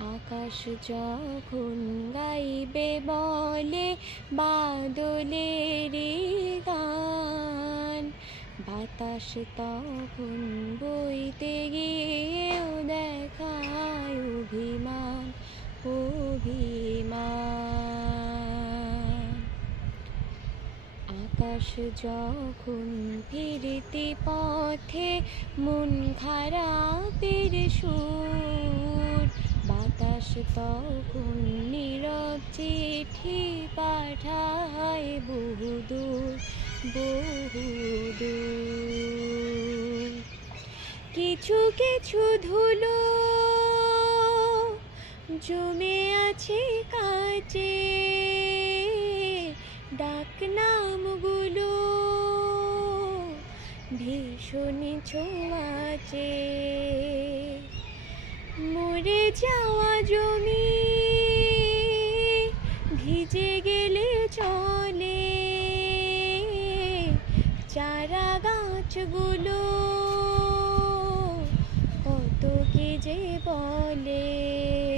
আকাশ যখন গাইবে বলে বাদলের গান, বাতাস তখন বইতে গিয়েও দেখায় অভিমান, অভিমান। আকাশ যখন ফিরতি পথে মন খারাপের সুর, বাতাস তখন নীরব চিঠি পাঠায় বহুদূর, বহুদূর। কিছু কিছু ধুলো জমে আছে কাছে, ডাকনামগুলো ভীষণ ছোঁয়াচে। মরে যাওয়া জমি ভিজে গেলে চলে, চারা গাছগুলো কত কি যে বলে।